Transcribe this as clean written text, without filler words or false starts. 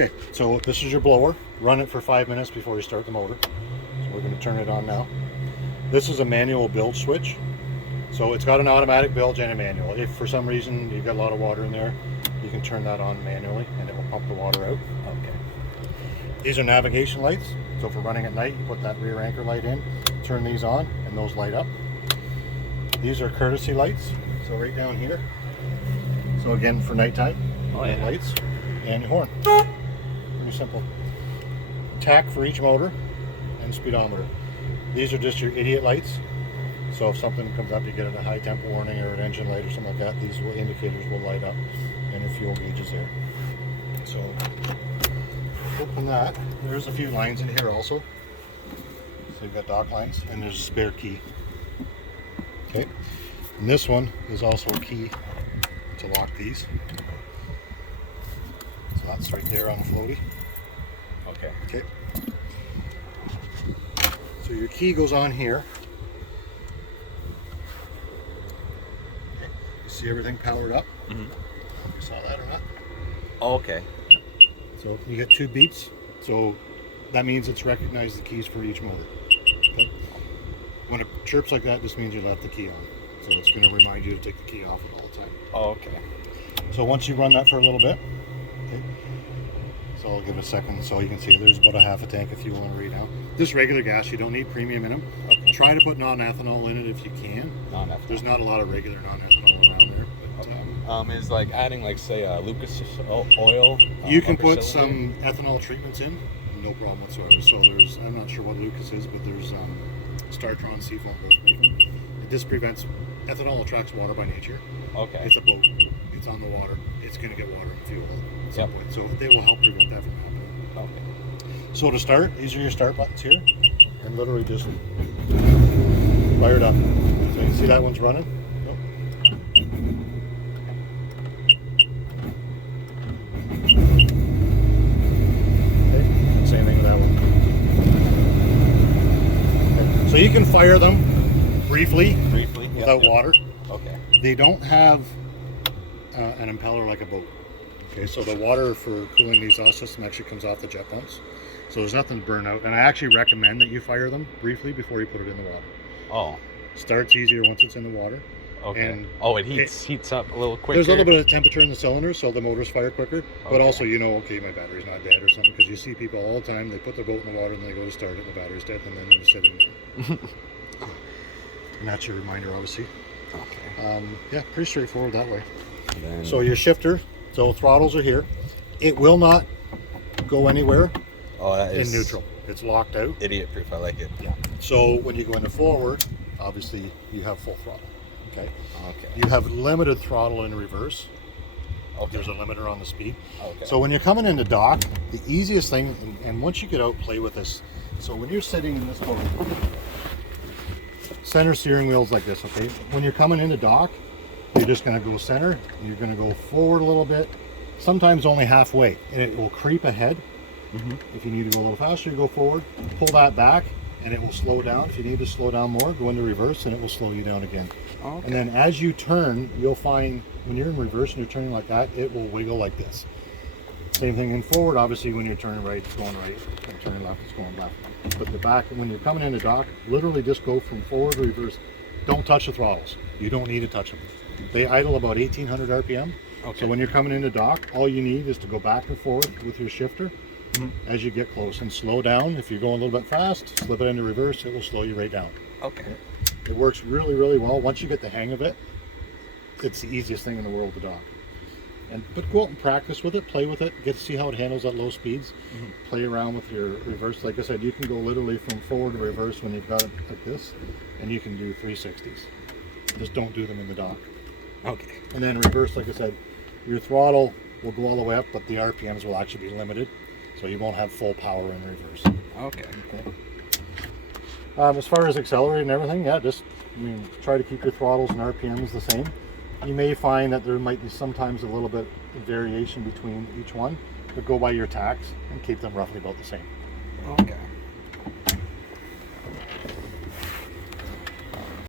Okay, so this is your blower. Run it for 5 minutes before you start the motor. So we're going to turn it on now. This is a manual bilge switch. So it's got an automatic bilge and a manual. If for some reason you've got a lot of water in there, you can turn that on manually and it will pump the water out. Okay. These are navigation lights. So if we're running at night, you put that rear anchor light in, turn these on, and those light up. These are courtesy lights. So right down here. So again, for nighttime, lights and your horn. Pretty simple. Tach for each motor and speedometer. These are just your idiot lights. So if something comes up, you get a high temp warning or an engine light or something like that, these indicators will light up and your fuel gauge is there. So open that. There's a few lines in here also. So you've got dock lines and there's a spare key. Okay. And this one is also a key to lock these. So that's right there on the floaty. Okay. Okay. So your key goes on here. Okay. You see everything powered up? Mm-hmm. You saw that or not? Oh, okay. So you get 2 beeps. So that means it's recognized the keys for each motor. Okay. When it chirps like that, this means you left the key on. So it's going to remind you to take the key off at all the time. Oh, okay. So once you run that for a little bit, okay, so I'll give it a second so you can see there's about a half a tank of fuel in it right now. This regular gas, you don't need premium in them. Okay. Try to put non-ethanol in it if you can. Non-ethanol. There's not a lot of regular non-ethanol around there. But, okay. Is like adding like say Lucas oil. You can put some ethanol treatments in, no problem whatsoever. So there's, I'm not sure what Lucas is, but there's Startron Seafoam both make them. This prevents, ethanol attracts water by nature. Okay. It's a boat. It's on the water. It's going to get water and fuel at some point. So they will help prevent that from happening. Okay. So to start, these are your start buttons here. And literally just fire it up. So you can see that one's running. Nope. Okay. Same thing with that one. Okay. So you can fire them briefly without water. Okay. They don't have an impeller like a boat. Okay, so the water for cooling the exhaust system actually comes off the jet pumps. So there's nothing to burn out. And I actually recommend that you fire them briefly before you put it in the water. Oh. Starts easier once it's in the water. Okay. And it heats up a little quicker. There's a little bit of temperature in the cylinder, so the motors fire quicker. Okay. But also, you know, okay, my battery's not dead or something, because you see people all the time, they put their boat in the water and they go to start it, and the battery's dead, and then they're sitting there. And that's your reminder, obviously. Okay. Yeah, pretty straightforward that way. Then... So your shifter, so throttles are here. It will not go anywhere in neutral. It's locked out. Idiot proof, I like it. Yeah. So when you go into forward, obviously you have full throttle. Okay. Okay. You have limited throttle in reverse. Okay. There's a limiter on the speed. Okay. So when you're coming into dock, the easiest thing, and once you get out, play with this. So when you're sitting in this boat, center steering wheel's like this, okay? When you're coming into dock, you're just going to go center, you're going to go forward a little bit, sometimes only halfway, and it will creep ahead. Mm-hmm. If you need to go a little faster, you go forward, pull that back, and it will slow down. If you need to slow down more, go into reverse, and it will slow you down again. Okay. And then as you turn, you'll find when you're in reverse and you're turning like that, it will wiggle like this. Same thing in forward, obviously when you're turning right, it's going right, and turning left, it's going left. But the back, when you're coming into dock, literally just go from forward to reverse. Don't touch the throttles. You don't need to touch them. They idle about 1800 RPM. Okay. So when you're coming into dock, all you need is to go back and forth with your shifter as you get close, and slow down. If you're going a little bit fast, slip it into reverse, it will slow you right down. Okay. It works really, really well. Once you get the hang of it, it's the easiest thing in the world to dock. But go out and practice with it, play with it, get to see how it handles at low speeds. Play around with your reverse. Like I said, you can go literally from forward to reverse when you've got it like this, and you can do 360s. Just don't do them in the dock. Okay. And then reverse, like I said, your throttle will go all the way up, but the RPMs will actually be limited, so you won't have full power in reverse. Okay. As far as accelerating and everything, yeah, just try to keep your throttles and RPMs the same. You may find that there might be sometimes a little bit of variation between each one, but go by your tachs and keep them roughly about the same. Okay.